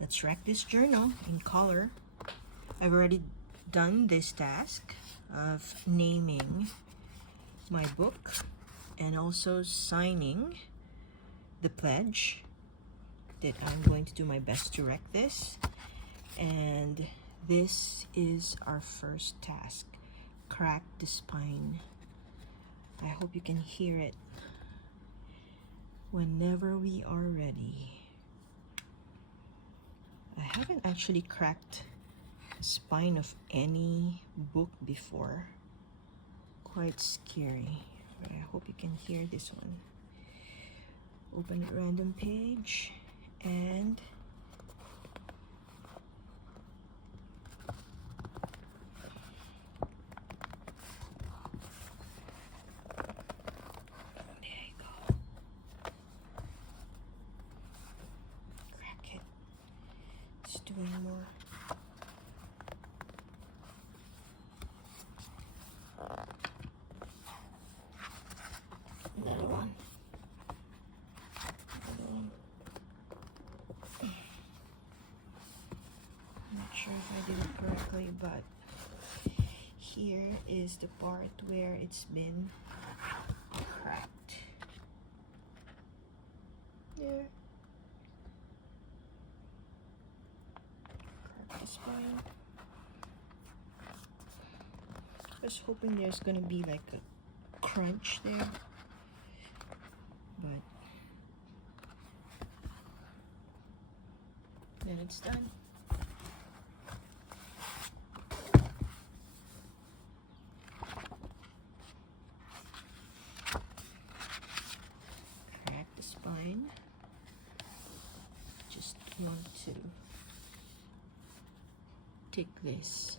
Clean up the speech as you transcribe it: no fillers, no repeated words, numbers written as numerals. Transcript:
Let's rack this journal in color. I've already done this task of naming my book and also signing the pledge that I'm going to do my best to wreck this. And this is our first task. Crack the spine. I hope you can hear it whenever we are ready. I haven't actually cracked the spine of any book before. Quite scary, but I hope you can hear this one. Open a random page and there you go. Crack it. It's doing more. Another one. I'm not sure if I did it correctly, but here is the part where it's been cracked. There. Crack the spine. I was hoping there's gonna be like a crunch there, but then it's done. Crack the spine. Just want to take this